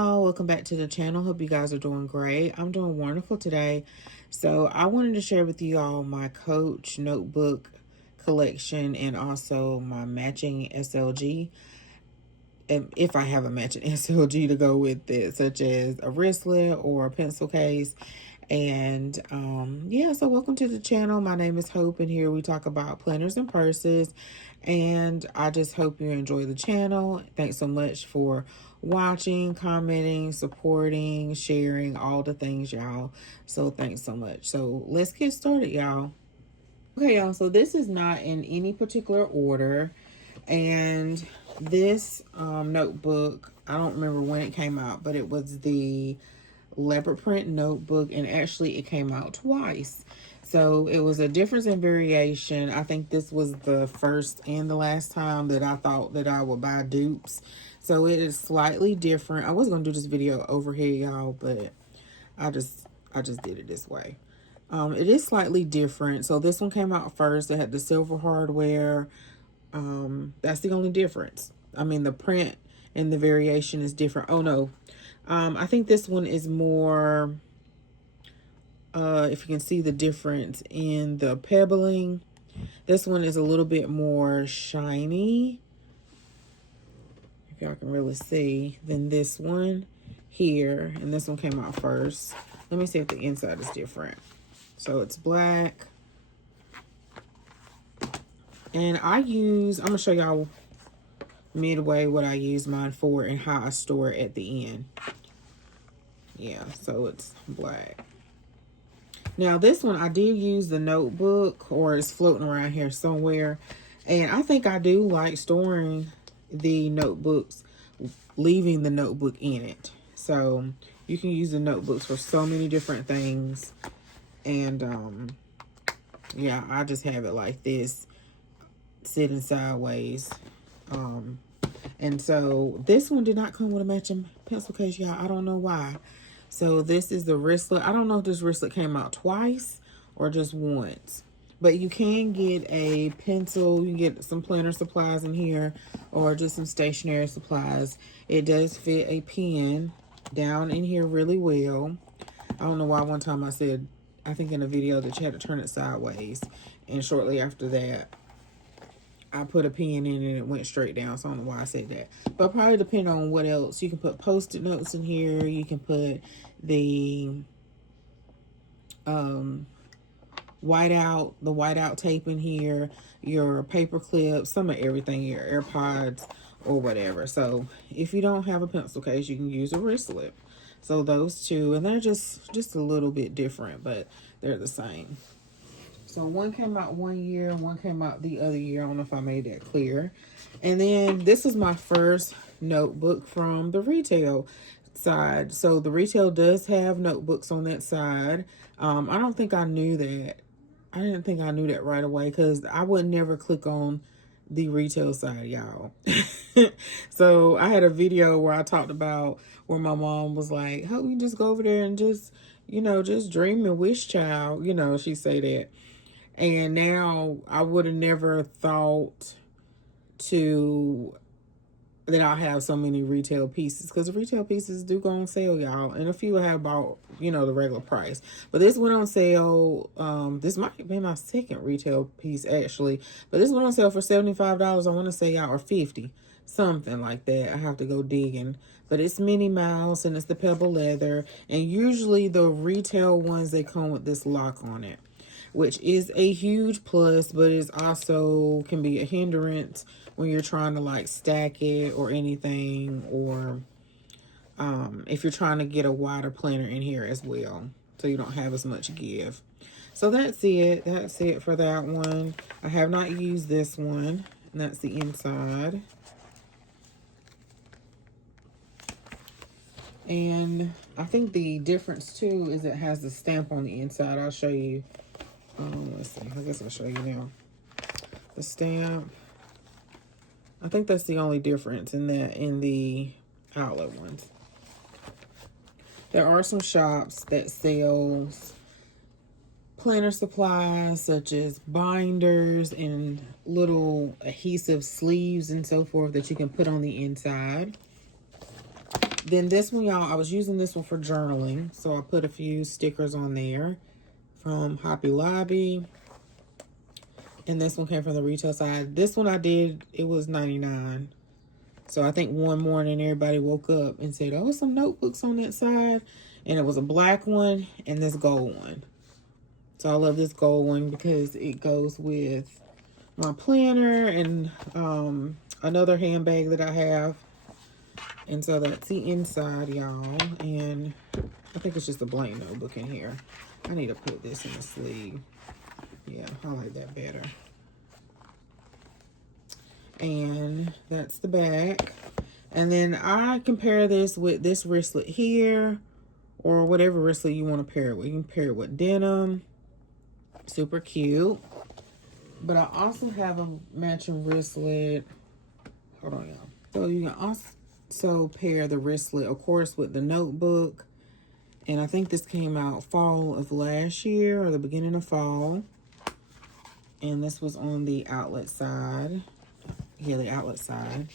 y'all, welcome back to the channel. Hope you guys are doing great. I'm doing wonderful today. So I wanted to share with you all my Coach notebook collection and also my matching SLG. And if I have a matching SLG to go with it, such as a wristlet or a pencil case. And yeah, so welcome to the channel. My name is Hope, and here we talk about planners and purses. And I just hope you enjoy the channel. Thanks so much for watching, commenting, supporting, sharing, all the things, y'all. So thanks so much. So let's get started, y'all. Okay, y'all, so this is not in any particular order. And this notebook, I don't remember when it came out, but it was the leopard print notebook, and actually it came out twice. So it was a difference in variation. I think this was the first and the last time that I thought that I would buy dupes. So it is slightly different. I was going to do this video over here, y'all, but I just did it this way. It is slightly different. So this one came out first. It had the silver hardware. That's the only difference. I mean, the print and the variation is different. Oh no. I think this one is more, if you can see the difference in the pebbling, this one is a little bit more shiny, if y'all can really see, than this one here. And this one came out first. Let me see if the inside is different. So it's black. And I'm going to show y'all midway what I use mine for and how I store it at the end. Yeah, so it's black. Now this one, I did use the notebook, or it's floating around here somewhere. And I think I do like storing the notebooks, leaving the notebook in it. So you can use the notebooks for so many different things. And yeah, I just have it like this, sitting sideways. And so this one did not come with a matching pencil case, y'all. I don't know why. So this is the wristlet. I don't know if this wristlet came out twice or just once. But you can get a pencil. You can get some planner supplies in here, or just some stationery supplies. It does fit a pen down in here really well. I don't know why one time I said, I think in a video, that you had to turn it sideways. And shortly after that, I put a pen in and it went straight down. So I don't know why I said that. But probably depend on what else. You can put Post-it notes in here. You can put the whiteout tape in here. Your paper clips, some of everything, your AirPods or whatever. So if you don't have a pencil case, you can use a wristlet. So those two, and they're just a little bit different, but they're the same. So one came out one year, one came out the other year. I don't know if I made that clear. And then this is my first notebook from the retail side. So the retail does have notebooks on that side. I don't think I knew that. I didn't think I knew that right away, because I would never click on the retail side, y'all. So I had a video where I talked about where my mom was like, "How you just go over there and just, you know, just dream and wish, child." You know, she say that. And now I would have never thought that I'll have so many retail pieces, because the retail pieces do go on sale, y'all. And a few I have bought, you know, the regular price. But this went on sale. This might be my second retail piece, actually. But this went on sale for $75. I want to say, y'all, or $50. Something like that. I have to go digging. But it's Minnie Mouse, and it's the pebble leather. And usually the retail ones, they come with this lock on it, which is a huge plus, but it also can be a hindrance when you're trying to like stack it or anything, or if you're trying to get a wider planner in here as well, so you don't have as much give. So that's it. That's it for that one. I have not used this one, and that's the inside. And I think the difference too is it has the stamp on the inside. I'll show you. Let's see. I guess I'll show you now. The stamp. I think that's the only difference in the outlet ones. There are some shops that sells planner supplies, such as binders and little adhesive sleeves and so forth that you can put on the inside. Then this one, y'all, I was using this one for journaling. So I put a few stickers on there from Hobby Lobby. And this one came from the retail side. This one I did, it was $99. So I think one morning everybody woke up and said, oh, some notebooks on that side. And it was a black one and this gold one. So I love this gold one because it goes with my planner and another handbag that I have. And so that's the inside, y'all. And I think it's just a blank notebook in here. I need to put this in the sleeve. Yeah, I like that better. And that's the back. And then I compare this with this wristlet here, or whatever wristlet you want to pair it with. You can pair it with denim. Super cute. But I also have a matching wristlet. Hold on, y'all. So you can also pair the wristlet, of course, with the notebook. And I think this came out fall of last year or the beginning of fall. And this was on the outlet side. Yeah, the outlet side.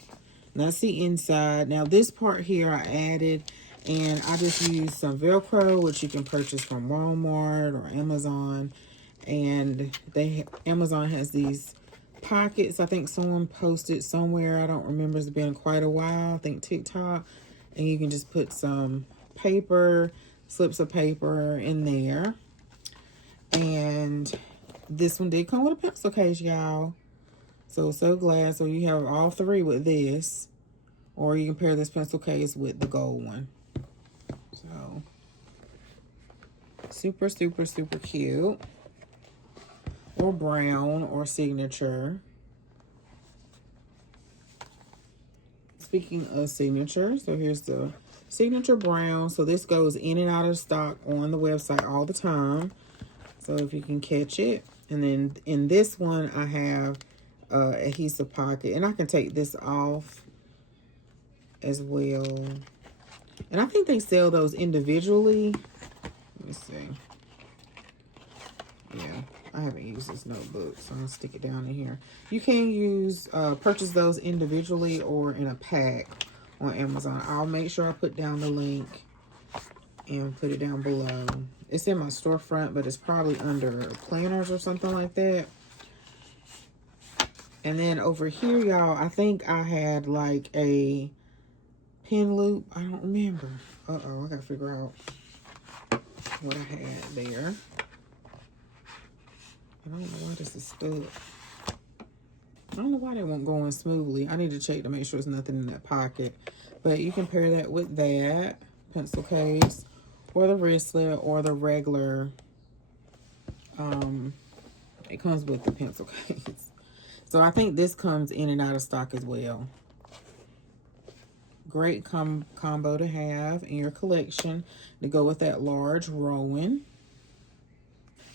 And that's the inside. Now this part here I added, and I just used some Velcro, which you can purchase from Walmart or Amazon. And Amazon has these pockets. I think someone posted somewhere. I don't remember. It's been quite a while. I think TikTok. And you can just put some paper, slips of paper in there. And this one did come with a pencil case, y'all. So glad. So you have all three with this. Or you can pair this pencil case with the gold one. So, super, super, super cute. Or brown or signature. Speaking of signature, so here's the signature brown. So this goes in and out of stock on the website all the time. So if you can catch it. And then in this one, I have adhesive pocket. And I can take this off as well. And I think they sell those individually. Let me see. Yeah, I haven't used this notebook, so I'm gonna stick it down in here. You can use, purchase those individually or in a pack on Amazon. I'll make sure I put down the link and put it down below. It's in my storefront, but it's probably under planners or something like that. And then over here, y'all, I think I had like a pin loop. I don't remember. Uh-oh, I gotta figure out what I had there. I don't know why this is stuck. I don't know why they won't go in smoothly. I need to check to make sure there's nothing in that pocket. But you can pair that with that pencil case or the wristlet or the regular. It comes with the pencil case. So I think this comes in and out of stock as well. Great combo to have in your collection to go with that large Rowan.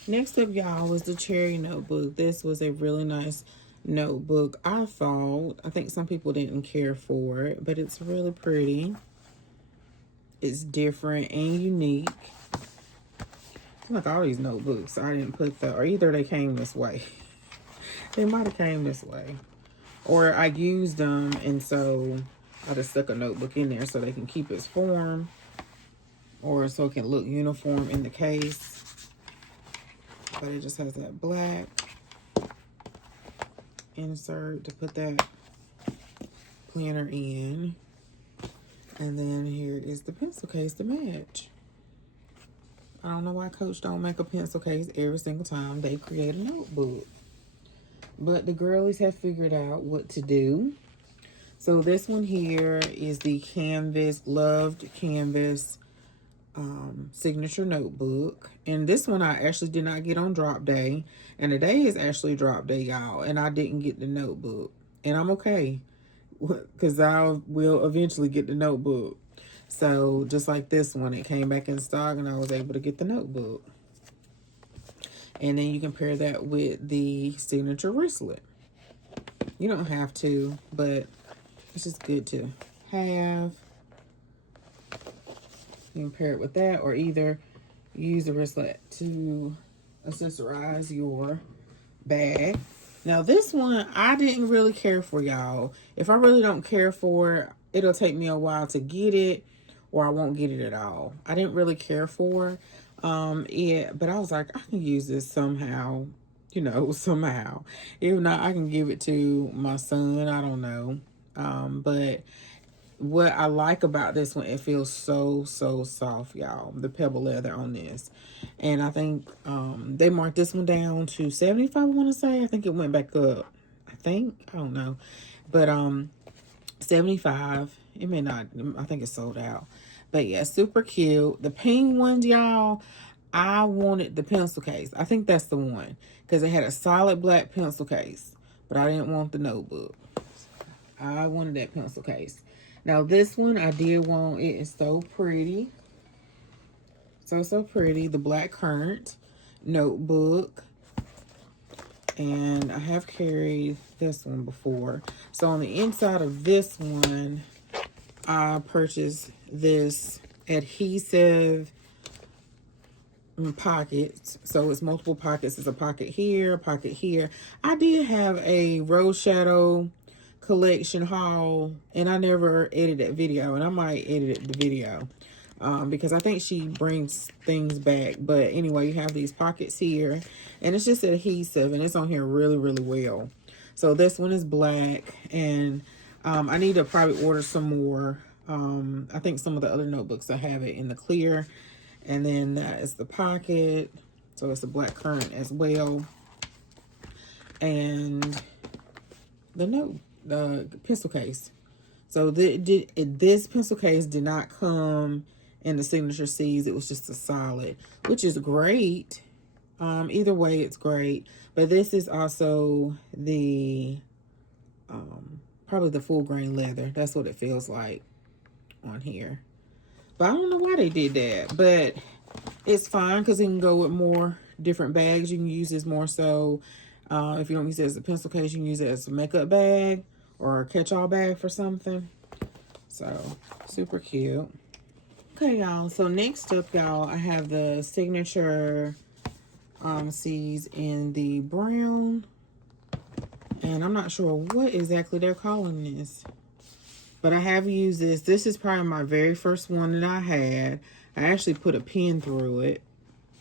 Next up, y'all, was the Cherry notebook. This was a really nice notebook, I thought. I think some people didn't care for it, but it's really pretty. It's different and unique. I feel like all these notebooks, I didn't put or either they came this way. They might have came this way. Or I used them, and so I just stuck a notebook in there so they can keep its form. Or so it can look uniform in the case. But it just has that black insert to put that planner in. And then here is the pencil case to match. I don't know why Coach don't make a pencil case every single time they create a notebook. But the girlies have figured out what to do. So this one here is the Canvas, Loved Canvas signature notebook. And this one I actually did not get on drop day. And today is actually drop day, y'all. And I didn't get the notebook. And I'm okay. Because I will eventually get the notebook. So just like this one, it came back in stock and I was able to get the notebook. And then you can pair that with the signature wristlet. You don't have to, but it's just good to have. You can pair it with that, or either use the wristlet to accessorize your bag. Now this one, I didn't really care for, y'all. If I really don't care for it, it'll take me a while to get it. or I won't get it at all. I didn't really care for it, but I was like, I can use this somehow, somehow. If not, I can give it to my son. I don't know. But what I like about this one, it feels so soft, y'all. The pebble leather on this. And I think they marked this one down to 75, I want to say. I think it went back up. I don't know. But 75. It may not, I think it's sold out. But yeah, super cute. The pink ones, y'all, I wanted the pencil case. I think that's the one, because it had a solid black pencil case, but I didn't want the notebook. I wanted that pencil case. Now this one I did want. It is so pretty. So pretty. The black currant notebook. And I have carried this one before. So on the inside of this one, I purchased this adhesive pockets. So it's multiple pockets. It's a pocket here, a pocket here. I did have a rose shadow collection haul, and I never edited that video, and I might edit the video because I think she brings things back. But anyway, you have these pockets here, and it's just adhesive, and it's on here really well. So this one is black, and I need to probably order some more. I think some of the other notebooks I have it in the clear. And then that is the pocket. So it's a black currant as well. And the pencil case. So this pencil case did not come in the signature C's. It was just a solid, which is great. Either way, it's great. But this is also the probably the full grain leather. That's what it feels like on here. But I don't know why they did that. But it's fine because it can go with more different bags. You can use this more so if you don't use it as a pencil case, you can use it as a makeup bag or a catch-all bag for something. So, super cute. Okay, y'all. So, next up, y'all, I have the signature C's in the brown. And I'm not sure what exactly they're calling this. But I have used this. This is probably my very first one that I had. I actually put a pin through it.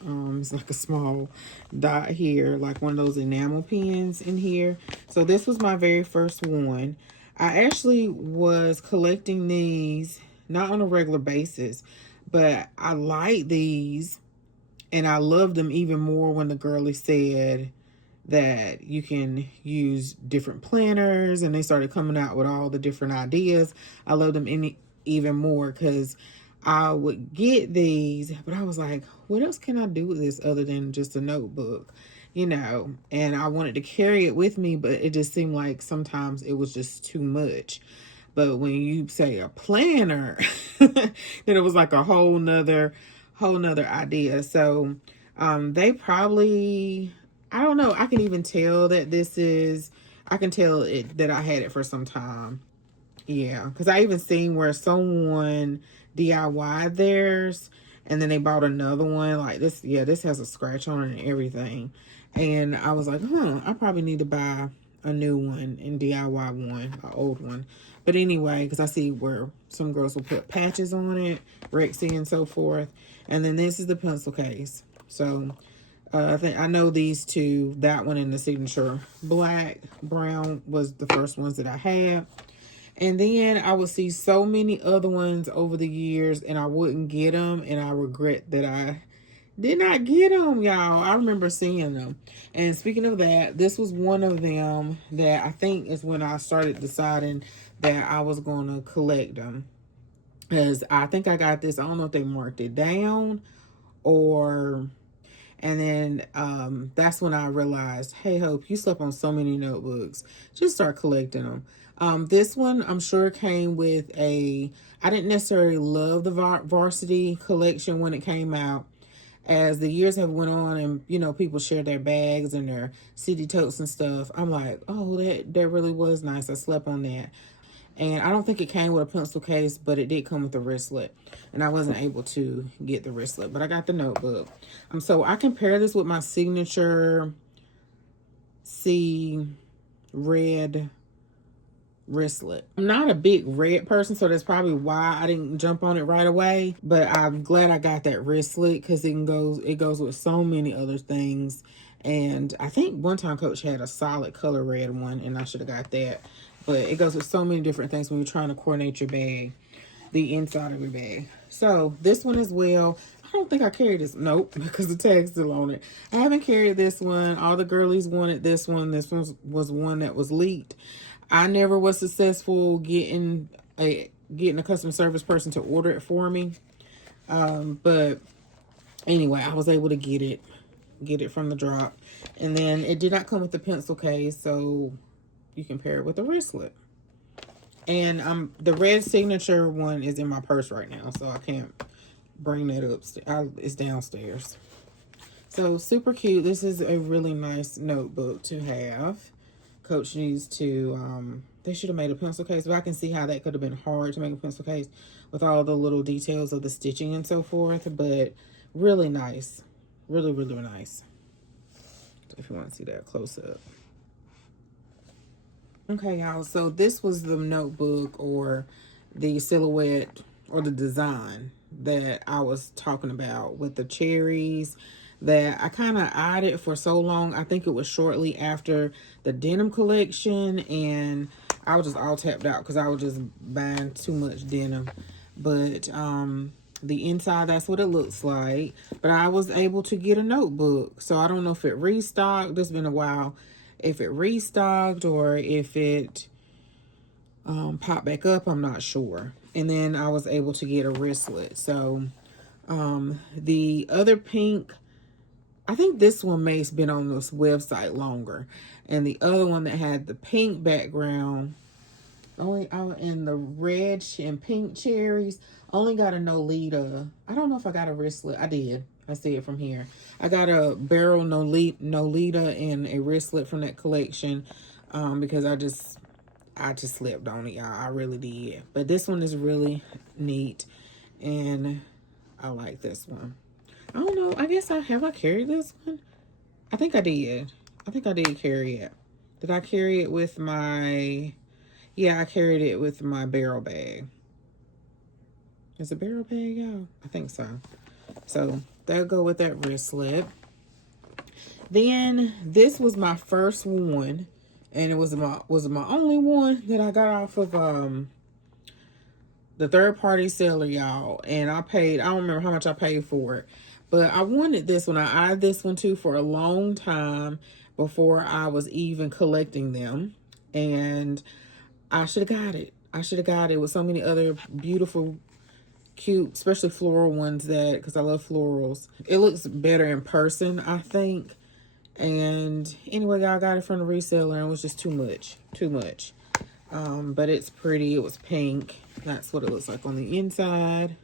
It's like a small dot here, like one of those enamel pins in here. So this was my very first one. I actually was collecting these, not on a regular basis, but I like these. And I loved them even more when the girlie said that you can use different planners, and they started coming out with all the different ideas. I love them even more because I would get these, but I was like, what else can I do with this other than just a notebook, and I wanted to carry it with me, but it just seemed like sometimes it was just too much. But when you say a planner, then it was like a whole nother idea. So they probably, I don't know. I can even tell that I can tell that I had it for some time. Yeah, because I even seen where someone DIY'd theirs, and then they bought another one like this. Yeah, this has a scratch on it and everything. And I was like, I probably need to buy a new one and DIY one, an old one. But anyway, because I see where some girls will put patches on it, Rexy and so forth. And then this is the pencil case. So I know these two, that one and the signature black, brown was the first ones that I had. And then I would see so many other ones over the years, and I wouldn't get them, and I regret that I did not get them, y'all. I remember seeing them. And speaking of that, this was one of them that I think is when I started deciding that I was going to collect them. Because I think I got this, I don't know if they marked it down or... And then that's when I realized, hey, Hope, you slept on so many notebooks. Just start collecting them. This one, I'm sure, came with I didn't necessarily love the varsity collection when it came out. As the years have went on and, people share their bags and their city totes and stuff, I'm like, oh, that really was nice. I slept on that. And I don't think it came with a pencil case, but it did come with a wristlet. And I wasn't able to get the wristlet, but I got the notebook. So I compare this with my signature C red wristlet. I'm not a big red person, so that's probably why I didn't jump on it right away. But I'm glad I got that wristlet because it goes with so many other things. And I think one time Coach had a solid color red one, and I should have got that. But it goes with so many different things when you're trying to coordinate your bag, the inside of your bag. So this one as well. I don't think I carried this. Nope, because the tag's still on it. I haven't carried this one. All the girlies wanted this one. This one was one that was leaked. I never was successful getting a customer service person to order it for me. But anyway, I was able to get it from the drop. And then it did not come with the pencil case, so you can pair it with a wristlet. And the red signature one is in my purse right now, so I can't bring that up. It's downstairs. So super cute. This is a really nice notebook to have. Coach needs to, they should have made a pencil case, but I can see how that could have been hard to make a pencil case with all the little details of the stitching and so forth, but really nice. Really, really nice. If you want to see that close up. Okay, y'all, so this was the notebook or the silhouette or the design that I was talking about with the cherries that I kind of eyed it for so long. I think it was shortly after the denim collection, and I was just all tapped out because I was just buying too much denim. But the inside, that's what it looks like. But I was able to get a notebook, so I don't know if it restocked. It's been a while. If it restocked or if it popped back up, I'm not sure. And then I was able to get a wristlet. So the other pink, I think this one may have been on this website longer. And the other one that had the pink background, only out in the red and pink cherries, only got a Nolita. I don't know if I got a wristlet. I did. I see it from here. I got a barrel Nolita and a wristlet from that collection because I just slept on it, y'all. I really did. But this one is really neat, and I like this one. I don't know. I guess I carried this one. I think I did. I think I did carry it. Did I carry it with my... Yeah, I carried it with my barrel bag. Is it a barrel bag, y'all? I think so. So that'll go with that wristlet. Then this was my first one, and it was my only one that I got off of the third-party seller, y'all. And I don't remember how much I paid for it. But I wanted this one. I eyed this one too for a long time before I was even collecting them. And I should have got it. I should have got it with so many other beautiful, cute, especially floral ones because I love florals. It looks better in person, I think. And anyway, I got it from the reseller and it was just too much. But it's pretty. It was pink. That's what it looks like on the inside.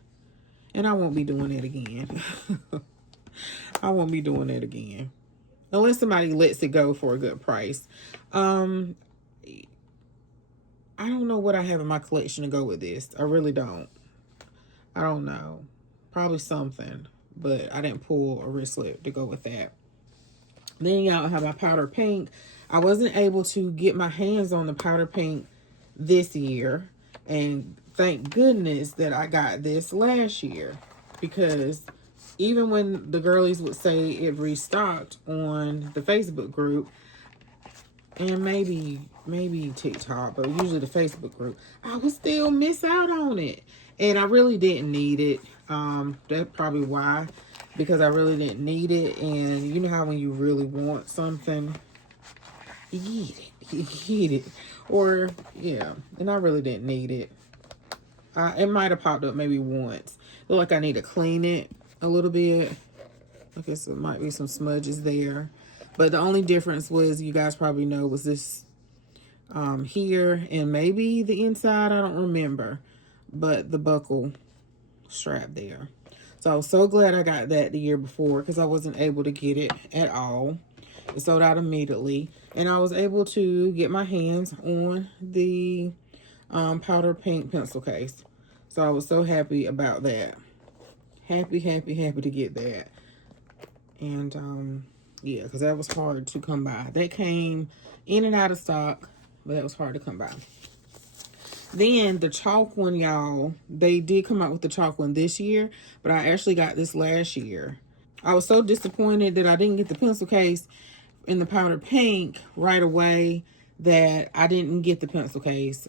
And I won't be doing that again. I won't be doing that again. Unless somebody lets it go for a good price. I don't know what I have in my collection to go with this. I really don't. I don't know. Probably something. But I didn't pull a wristlet to go with that. Then y'all have my powder pink. I wasn't able to get my hands on the powder pink this year. And thank goodness that I got this last year. Because even when the girlies would say it restocked on the Facebook group, and maybe TikTok, but usually the Facebook group, I would still miss out on it. And I really didn't need it. That's probably why. Because I really didn't need it. And you know how when you really want something, you get it. You get it. Or, yeah. And I really didn't need it. It might have popped up maybe once. Look like I need to clean it a little bit. I guess there might be some smudges there. But the only difference was, you guys probably know, was this here and maybe the inside. I don't remember. But the buckle strap there. So I was so glad I got that the year before because I wasn't able to get it at all. It sold out immediately. And I was able to get my hands on the powder pink pencil case. So I was so happy about that. Happy to get that. And yeah, because that was hard to come by. That came in and out of stock, but that was hard to come by. Then the chalk one, y'all, they did come out with the chalk one this year, but I actually got this last year. I was so disappointed that I didn't get the pencil case in the powder pink right away that I didn't get the pencil case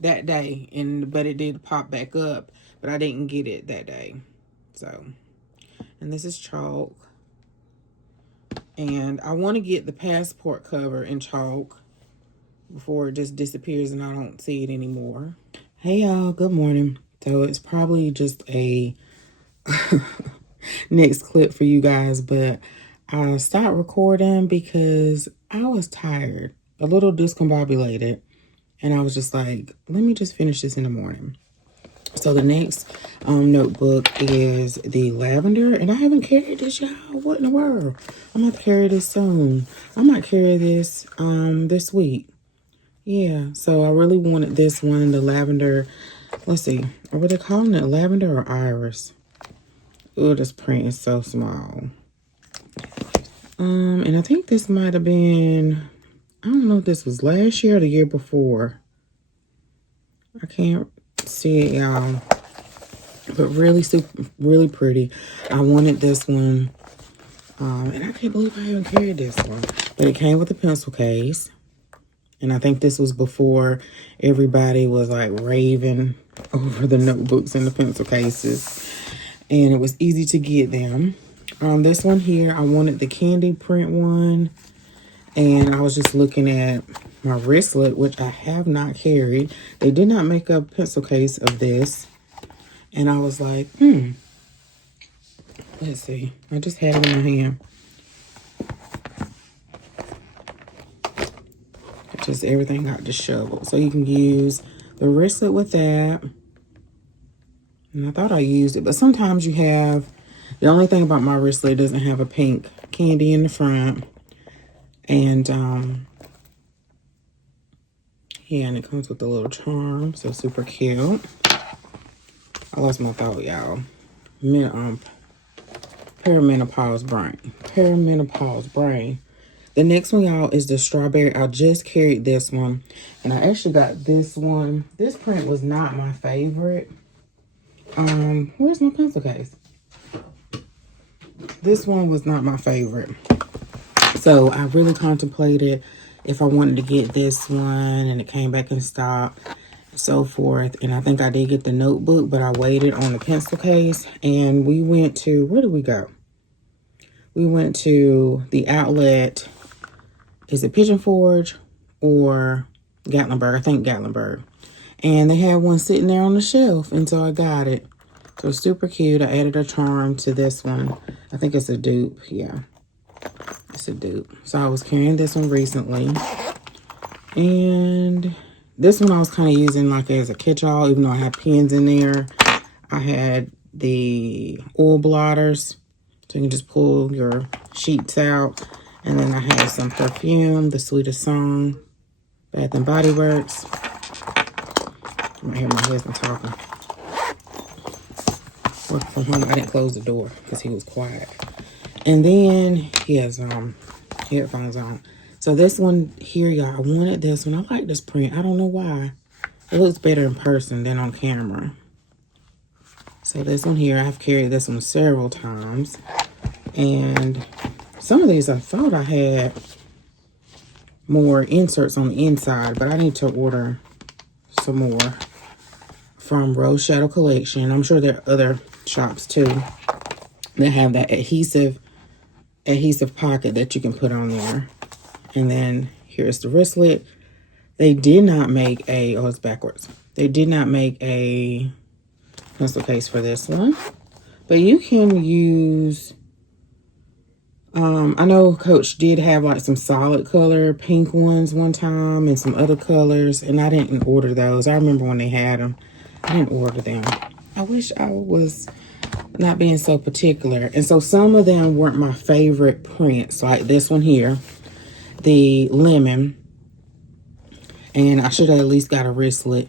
that day, but it did pop back up, but I didn't get it that day. So, and this is chalk, and I want to get the passport cover in chalk before it just disappears and I don't see it anymore. Hey y'all, good morning. So it's probably just a next clip for you guys, but I stopped recording because I was tired, a little discombobulated, and I was just like, let me just finish this in the morning. So the next notebook is the lavender, and I haven't carried this, y'all. What in the world? I'm gonna have to carry this soon. I might carry this this week. Yeah, so I really wanted this one, the lavender. Let's see, are they calling it lavender or iris? Oh, this print is so small. And I think this might have been, I don't know if this was last year or the year before. I can't see it, y'all. But really super, really pretty. I wanted this one. And I can't believe I haven't carried this one. But it came with a pencil case. And I think this was before everybody was like raving over the notebooks and the pencil cases. And it was easy to get them. This one here, I wanted the candy print one. And I was just looking at my wristlet, which I have not carried. They did not make a pencil case of this. And I was like, let's see. I just had it in my hand. Just everything got disheveled. So you can use the wristlet with that. And I thought I used it, but sometimes you have, the only thing about my wristlet, it doesn't have a pink candy in the front. And yeah, and it comes with a little charm, so super cute. I lost my thought, y'all. Perimenopause brain. The next one, y'all, is the strawberry. I just carried this one, and I actually got this one. This print was not my favorite. Where's my pencil case? This one was not my favorite. So I really contemplated if I wanted to get this one, and it came back in stock, and so forth. And I think I did get the notebook, but I waited on the pencil case. And we went to, where did we go? We went to the outlet. Is it Pigeon Forge or Gatlinburg? I think Gatlinburg. And they had one sitting there on the shelf, and so I got it. So super cute. I added a charm to this one. I think it's a dupe. Yeah, it's a dupe. So I was carrying this one recently. And this one I was kind of using like as a catch-all, even though I had pens in there. I had the oil blotters, so you can just pull your sheets out. And then I had some perfume, The Sweetest Song, Bath and Body Works. I hear my husband talking. Working from home, I didn't close the door because he was quiet. And then he has headphones on. So this one here, y'all, I wanted this one. I like this print. I don't know why. It looks better in person than on camera. So this one here, I've carried this one several times. And some of these I thought I had more inserts on the inside, but I need to order some more from Rose Shadow Collection. I'm sure there are other shops too that have that adhesive pocket that you can put on there. And then here's the wristlet. They did not make a, oh, it's backwards. They did not make a pencil case for this one, but you can use, I know Coach did have like some solid color pink ones one time and some other colors, and I didn't order those. I remember when they had them. I didn't order them. I wish I was not being so particular. And so some of them weren't my favorite prints, like this one here, the lemon. And I should have at least got a wristlet.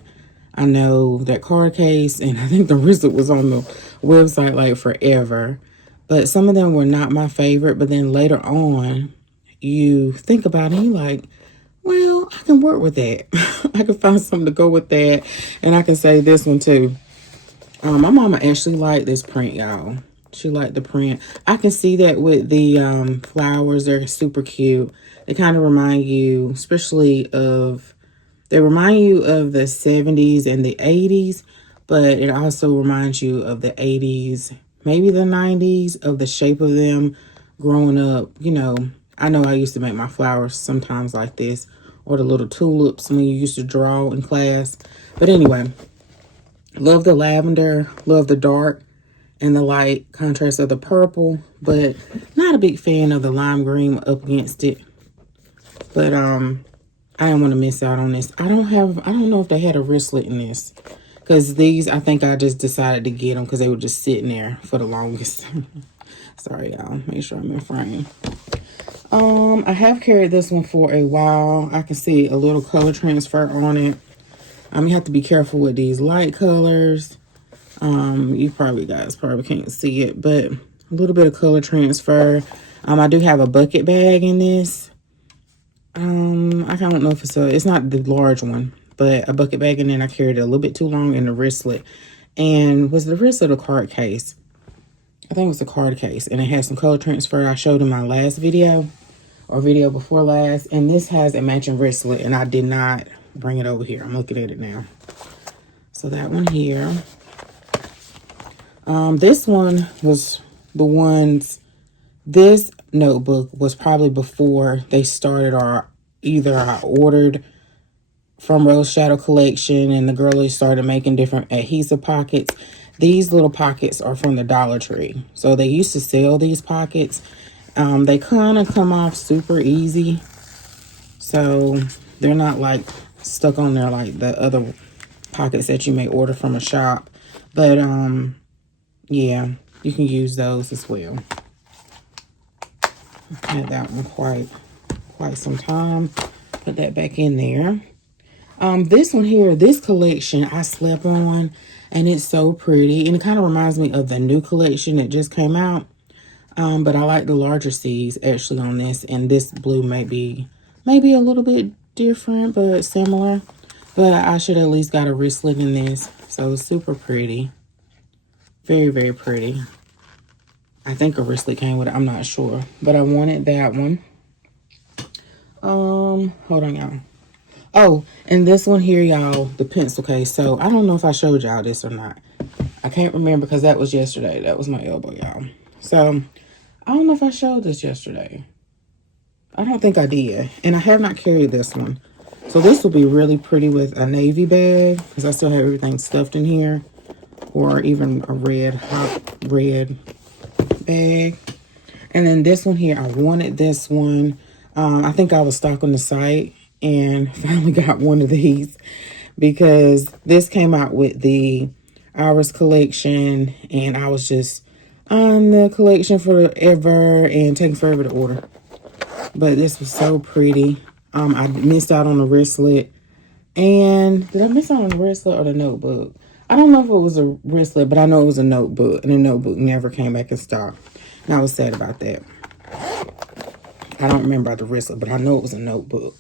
I know that card case, and I think the wristlet was on the website like forever. But some of them were not my favorite. But then later on, you think about it and you're like, Well, I can work with that. I can find something to go with that. And I can say this one too. My mama actually liked this print, y'all. She liked the print. I can see that with the flowers. They're super cute. They kind of remind you, especially of, they remind you of the 70s and the 80s, but it also reminds you of the 80s, maybe the 90s, of the shape of them growing up. You know I used to make my flowers sometimes like this, or the little tulips when you used to draw in class. But anyway, love the lavender, love the dark and the light contrast of the purple, but not a big fan of the lime green up against it. But I didn't want to miss out on this. I don't know if they had a wristlet in this, because these, I think I just decided to get them because they were just sitting there for the longest. Sorry, y'all. Make sure I'm in frame. I have carried this one for a while. I can see a little color transfer on it. You have to be careful with these light colors. You guys probably can't see it, but a little bit of color transfer. I do have a bucket bag in this. I don't know if it's not the large one, but a bucket bag, and then I carried it a little bit too long in the wristlet. And was the wristlet a card case? I think it was the card case, and it had some color transfer I showed in my last video, or video before last. And this has a matching wristlet, and I did not bring it over here. I'm looking at it now. So that one here. This one was this notebook was probably before they started, or either I ordered from Rose Shadow Collection and the girlies started making different adhesive pockets. These little pockets are from the Dollar Tree. So they used to sell these pockets. They kind of come off super easy. So they're not like stuck on there like the other pockets that you may order from a shop. But yeah, you can use those as well. I've had that one quite some time. Put that back in there. This one here, this collection I slept on, and it's so pretty, and it kind of reminds me of the new collection that just came out. But I like the larger seeds actually on this, and this blue may be a little bit different but similar. But I should at least got a wristlet in this, so super pretty. Very, very pretty. I think a wristlet came with it. I'm not sure, but I wanted that one. Hold on, y'all. Oh, and this one here, y'all, the pencil case. So I don't know if I showed y'all this or not. I can't remember because that was yesterday. That was my elbow, y'all. So I don't know if I showed this yesterday. I don't think I did. And I have not carried this one. So this will be really pretty with a navy bag, because I still have everything stuffed in here. Or even a hot red bag. And then this one here, I wanted this one. I think I was stuck on the site and finally got one of these, because this came out with the Iris collection, and I was just on the collection forever and taking forever to order. But this was so pretty. I missed out on the wristlet. And did I miss out on the wristlet or the notebook? I don't know if it was a wristlet, but I know it was a notebook, and the notebook never came back in stock. And I was sad about that. I don't remember the wristlet, but I know it was a notebook.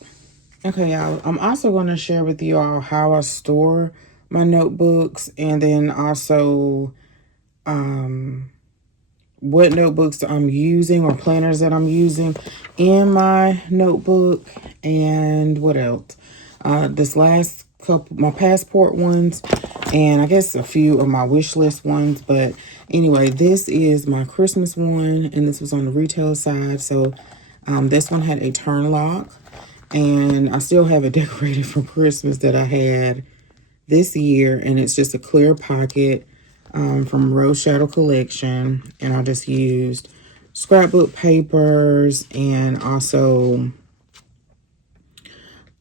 Okay, y'all, I'm also going to share with you all how I store my notebooks, and then also what notebooks I'm using, or planners that I'm using in my notebook, and what else. This last couple, my passport ones, and I guess a few of my wish list ones. But anyway, this is my Christmas one, and this was on the retail side. So this one had a turn lock, and I still have it decorated for Christmas that I had this year, and it's just a clear pocket from Rose Shadow Collection, and I just used scrapbook papers, and also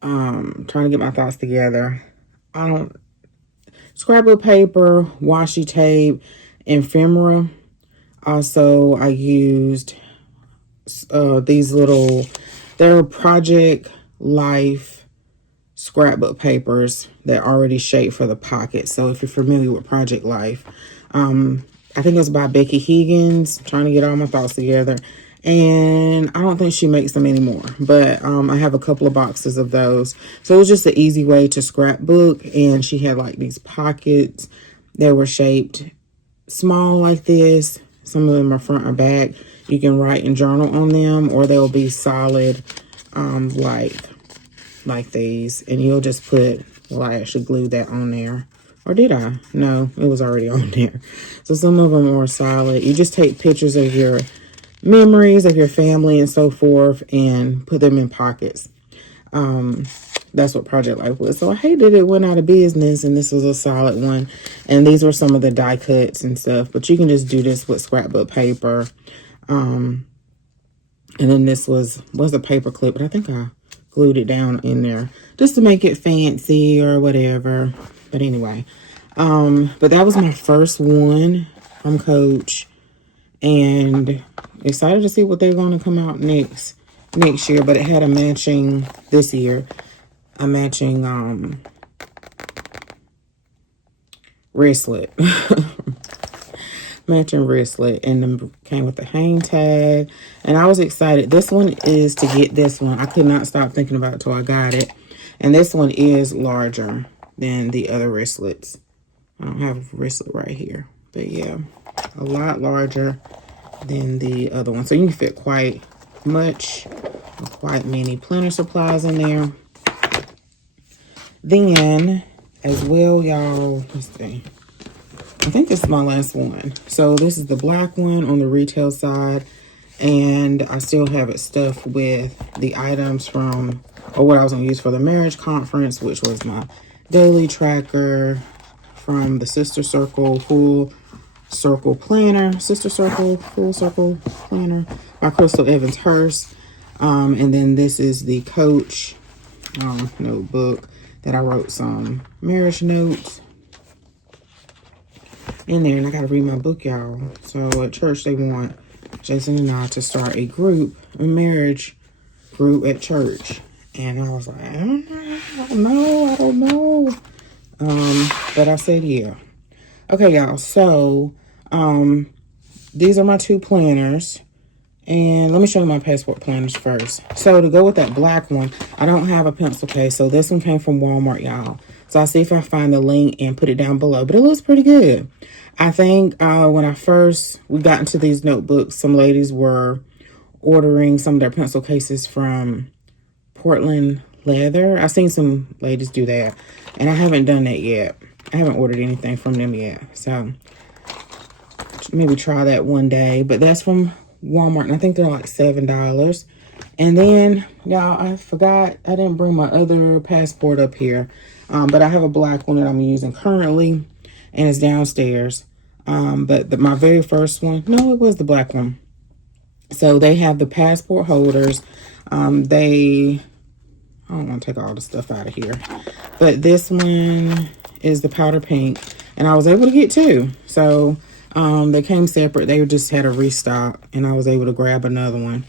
trying to get my thoughts together. Scrapbook paper, washi tape, ephemera. Also, I used these little, they're Project Life scrapbook papers that already shaped for the pocket. So if you're familiar with Project Life, I think it's by Becky Higgins. I'm trying to get all my thoughts together. And I don't think she makes them anymore, but I have a couple of boxes of those. So it was just an easy way to scrapbook. And she had like these pockets that were shaped small like this. Some of them are front or back. You can write and journal on them, or they'll be solid, like these. And you'll just put, well, I actually glued that on there. Or did I? No, it was already on there. So some of them are solid. You just take pictures of your memories of your family and so forth and put them in pockets. That's what Project Life was. So I hated it went out of business, and this was a solid one. And these were some of the die cuts and stuff, but you can just do this with scrapbook paper. And then this was a paper clip, but I think I glued it down in there just to make it fancy or whatever. But anyway, but that was my first one from Coach, and excited to see what they're going to come out next year. But it had a matching this year, a matching wristlet. Matching wristlet, and then came with the hang tag, and I was excited. This one is to get this one. I could not stop thinking about it till I got it. And this one is larger than the other wristlets. I don't have a wristlet right here, but yeah, a lot larger than the other one. So you can fit quite many planner supplies in there. Then as well, y'all, let's see. I think this is my last one. So this is the black one on the retail side, and I still have it stuffed with the items from, or what I was going to use for the marriage conference, which was my daily tracker from the Sister Circle Full Circle Planner, Sister Circle Full Circle Planner by Crystal Evans Hurst. And then this is the Coach notebook that I wrote some marriage notes in there, and I gotta read my book, y'all. So at church they want Jason and I to start a marriage group at church, and I was like, I don't know. But I said yeah. Okay, y'all. So these are my two planners, and let me show you my passport planners first. So to go with that black one, I don't have a pencil case, so this one came from Walmart, y'all. So I'll see if I find the link and put it down below. But it looks pretty good. I think when we got into these notebooks, some ladies were ordering some of their pencil cases from Portland Leather. I've seen some ladies do that, and I haven't done that yet. I haven't ordered anything from them yet. So maybe try that one day. But that's from Walmart, and I think they're like $7. And then, y'all, I forgot I didn't bring my other passport up here. But I have a black one that I'm using currently, and it's downstairs. But my very first one, no, it was the black one. So they have the passport holders. I don't want to take all the stuff out of here. But this one is the powder pink, and I was able to get two. So they came separate. They just had a restock, and I was able to grab another one.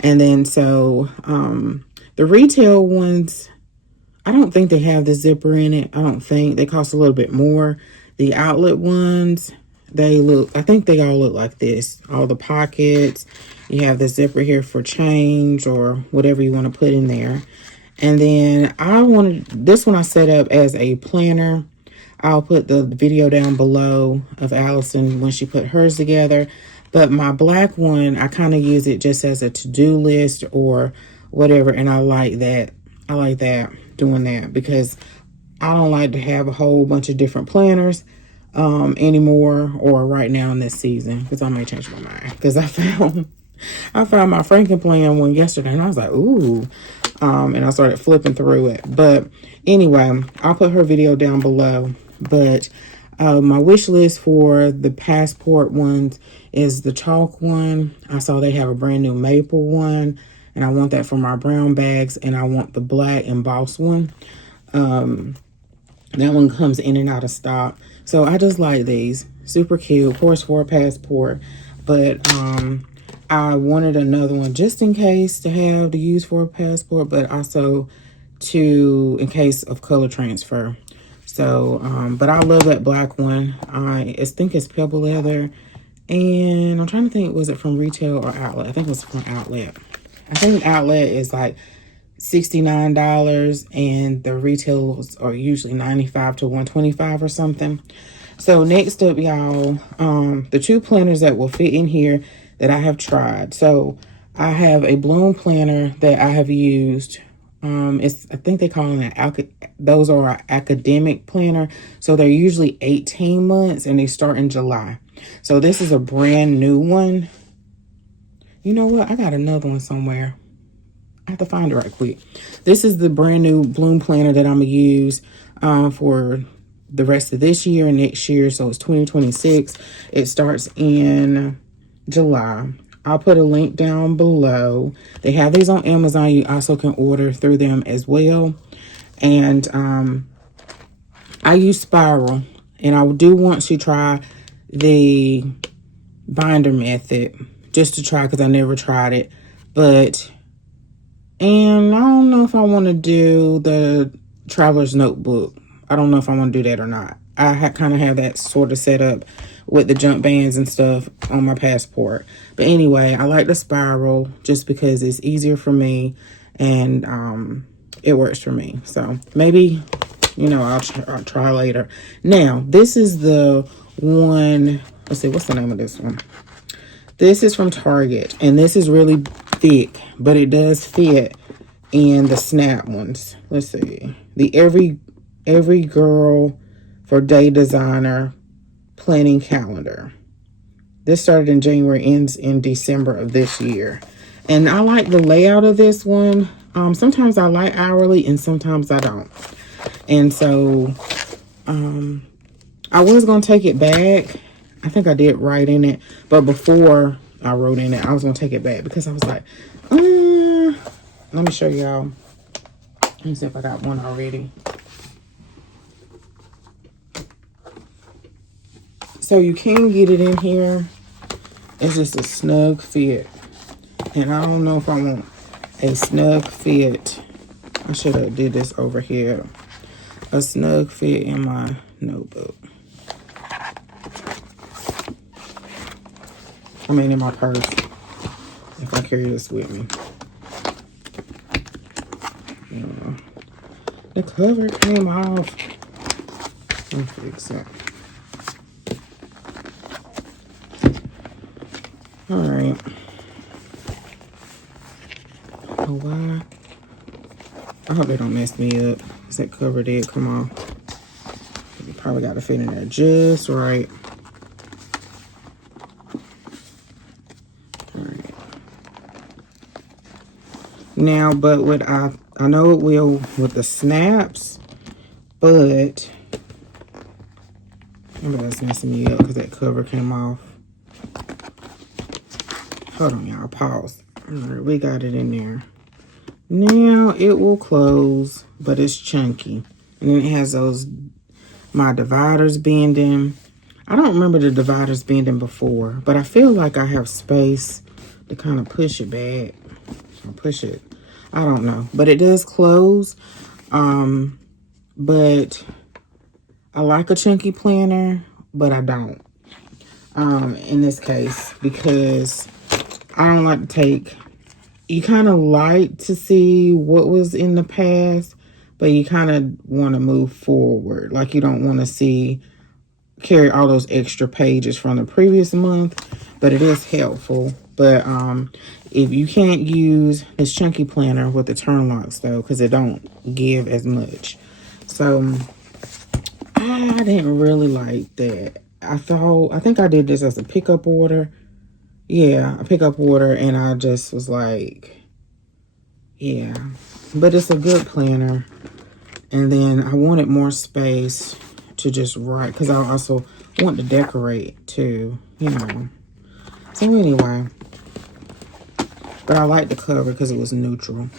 And then so the retail ones, I don't think they have the zipper in it. I don't think. They cost a little bit more. The outlet ones, I think they all look like this. All the pockets. You have the zipper here for change or whatever you want to put in there. And then this one I set up as a planner. I'll put the video down below of Allison when she put hers together. But my black one, I kind of use it just as a to-do list or whatever. And I like that. I like that, doing that, because I don't like to have a whole bunch of different planners anymore, or right now in this season, because I may change my mind. Because I found my Frankenplan one yesterday, and I was like, ooh. And I started flipping through it. But anyway, I'll put her video down below. But my wish list for the passport ones is the chalk one. I saw they have a brand new maple one, and I want that for my brown bags, and I want the black embossed one. That one comes in and out of stock. So I just like these. Super cute. Of course, for a passport. But I wanted another one just in case to use for a passport, but also in case of color transfer. So, but I love that black one. I think it's pebble leather, And I'm trying to think, was it from retail or outlet? I think it was from outlet. I think outlet is like $69 and the retails are usually $95 to $125 or something. So next up, y'all, the two planners that will fit in here that I have tried. So I have a bloom planner that I have used. I think they call it those are an academic planner. So they're usually 18 months and they start in July. So this is a brand new one. You know what? I got another one somewhere. I have to find it right quick. This is the brand new bloom planner that I'm going to use for the rest of this year and next year. So it's 2026. It starts in July. I'll put a link down below. They have these on Amazon. You also can order through them as well. And I use Spiral. And I do want to try the binder method just to try because I never tried it. And I don't know if I want to do the traveler's notebook. I don't know if I want to do that or not. I kind of have that sort of set up with the jump bands and stuff on my passport. But anyway, I like the Spiral just because it's easier for me and it works for me. So maybe, you know, I'll try later. Now, this is the one. Let's see, what's the name of this one? This is from Target, and this is really thick, but it does fit in the snap ones. Let's see. The Every Girl for Day Designer Planning Calendar. This started in January, ends in December of this year. And I like the layout of this one. Sometimes I like hourly and sometimes I don't. And so I was going to take it back. I think I did write in it. But before I wrote in it, I was going to take it back because I was like, let me show y'all. Let me see if I got one already. So you can get it in here. It's just a snug fit. And I don't know if I want a snug fit. I should have did this over here. A snug fit in my notebook. I mean, in my purse. If I carry this with me. Yeah. The cover came off. Let me fix it. Alright. Oh, why? I hope they don't mess me up. Because that cover did come off. You probably got to fit in there just right. Alright. Now, but what I know it will with the snaps, but maybe that's messing me up because that cover came off. Hold on, y'all. Pause. All right, we got it in there. Now it will close, but it's chunky. And then it has my dividers bending. I don't remember the dividers bending before, but I feel like I have space to kind of push it back. Or push it. I don't know. But it does close. But I like a chunky planner, but I don't. In this case, because I don't like to take, you kind of like to see what was in the past, but you kind of want to move forward. Like you don't want to carry all those extra pages from the previous month, but it is helpful. But if you can't use this chunky planner with the turn locks though, because it don't give as much. So I didn't really like that. I think I did this as a pickup order. Yeah, a pickup order, and I just was like, yeah. But it's a good planner. And then I wanted more space to just write, because I also want to decorate too, you know. So anyway, but I like the cover because it was neutral.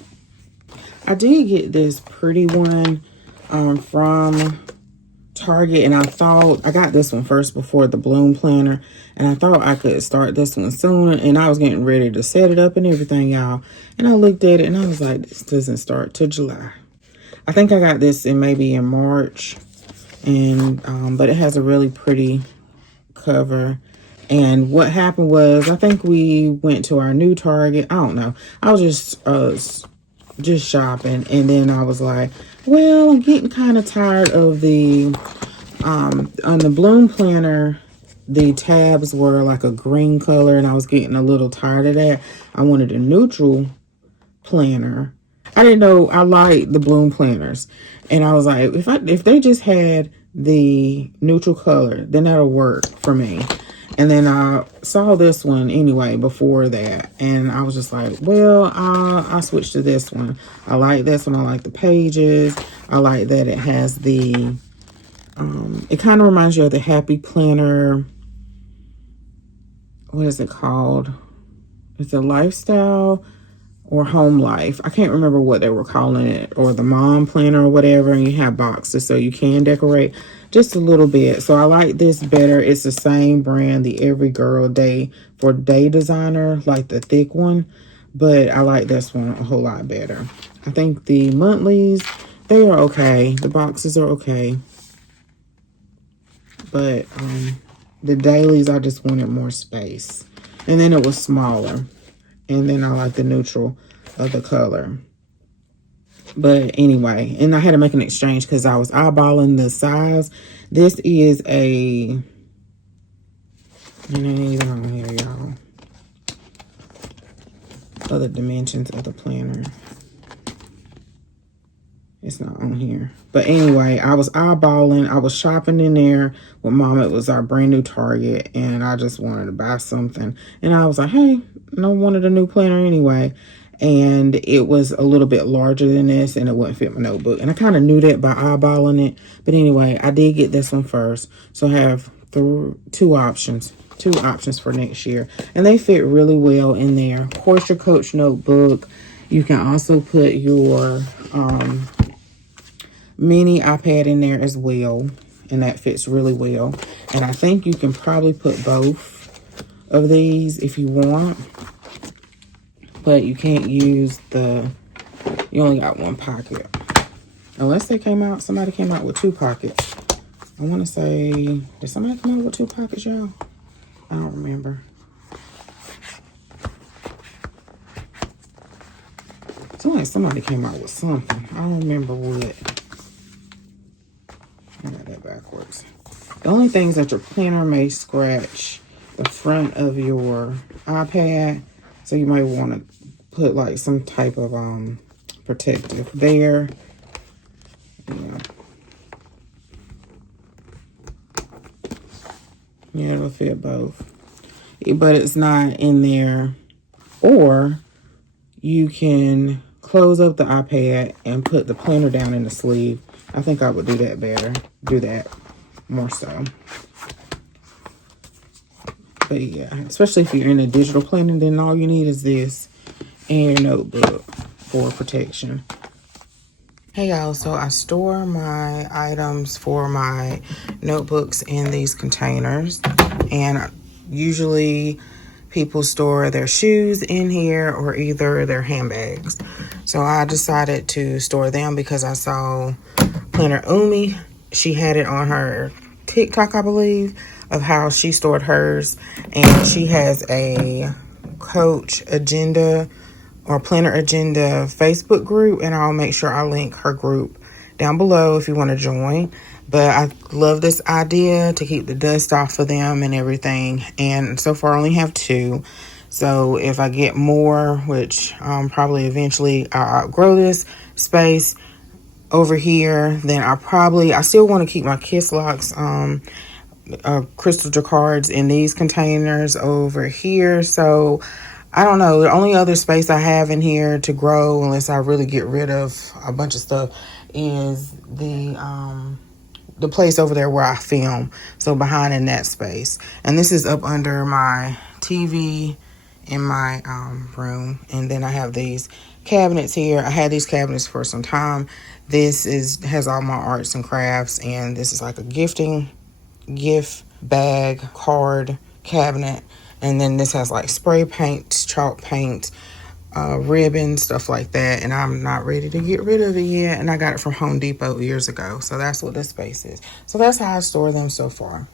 I did get this pretty one from Target, and I got this one first before the Bloom Planner, and I thought I could start this one sooner, and I was getting ready to set it up and everything, y'all. And I looked at it, and I was like, this doesn't start till July. I think I got this maybe in March, and but it has a really pretty cover. And what happened was, I think we went to our new Target. I don't know. I was just shopping, and then I was like, well, I'm getting kind of tired of the on the Bloom planner. The tabs were like a green color, and I was getting a little tired of that. I wanted a neutral planner. I didn't know I liked the Bloom planners, and I was like, if they just had the neutral color, then that'll work for me. And then I saw this one anyway before that, and I was just like, well, I'll switch to this one. I like this one. I like the pages. I like that it has the it kind of reminds you of the Happy Planner. What is it called? It's a lifestyle or home life. I can't remember what they were calling it, or the mom planner or whatever. And you have boxes so you can decorate just a little bit. So I like this better. It's the same brand, the Every Girl Day for Day Designer, like the thick one. But I like this one a whole lot better. I think the monthlies, they are okay. The boxes are okay. But the dailies, I just wanted more space. And then it was smaller. And then I like the neutral of the color. But anyway, and I had to make an exchange because I was eyeballing the size. This is a, and it ain't even on here, y'all. Other dimensions of the planner. It's not on here. But anyway, I was eyeballing. I was shopping in there with Mom. It was our brand new Target. And I just wanted to buy something. And I was like, hey, I wanted a new planner anyway. And it was a little bit larger than this. And it wouldn't fit my notebook. And I kind of knew that by eyeballing it. But anyway, I did get this one first. So I have two options. Two options for next year. And they fit really well in there. Of course, your Coach notebook. You can also put your mini iPad in there as well, and that fits really well. And I think you can probably put both of these if you want, but you can't use you only got one pocket, unless somebody came out with two pockets. I want to say, did somebody come out with two pockets, y'all? I don't remember. It's like somebody came out with something. I don't remember what. I got that backwards. The only things that your planner may scratch the front of your iPad. So you might want to put like some type of protective there. Yeah, it'll fit both. But it's not in there. Or you can close up the iPad and put the planner down in the sleeve. I think I would do that better. Do that more so. But yeah, especially if you're in a digital planner, then all you need is this and your notebook for protection. Hey y'all, so I store my items for my notebooks in these containers. And usually people store their shoes in here or either their handbags. So I decided to store them because I saw Planner Umi. She had it on her TikTok, I believe, of how she stored hers. And she has a Coach Agenda or Planner Agenda Facebook group. And I'll make sure I link her group down below if you want to join. But I love this idea to keep the dust off of them and everything. And so far I only have 2. So if I get more, which probably eventually I'll outgrow this space over here, then I still want to keep my Kiss Locks crystal jacquards in these containers over here. So I don't know. The only other space I have in here to grow, unless I really get rid of a bunch of stuff, is the place over there where I film. So behind in that space. And this is up under my TV in my room. And then I have these cabinets here. I had these cabinets for some time. This has all my arts and crafts. And this is like a gift bag, card cabinet. And then this has like spray paint, chalk paint, ribbon, stuff like that. And I'm not ready to get rid of it yet. And I got it from Home Depot years ago. So that's what this space is. So that's how I store them so far.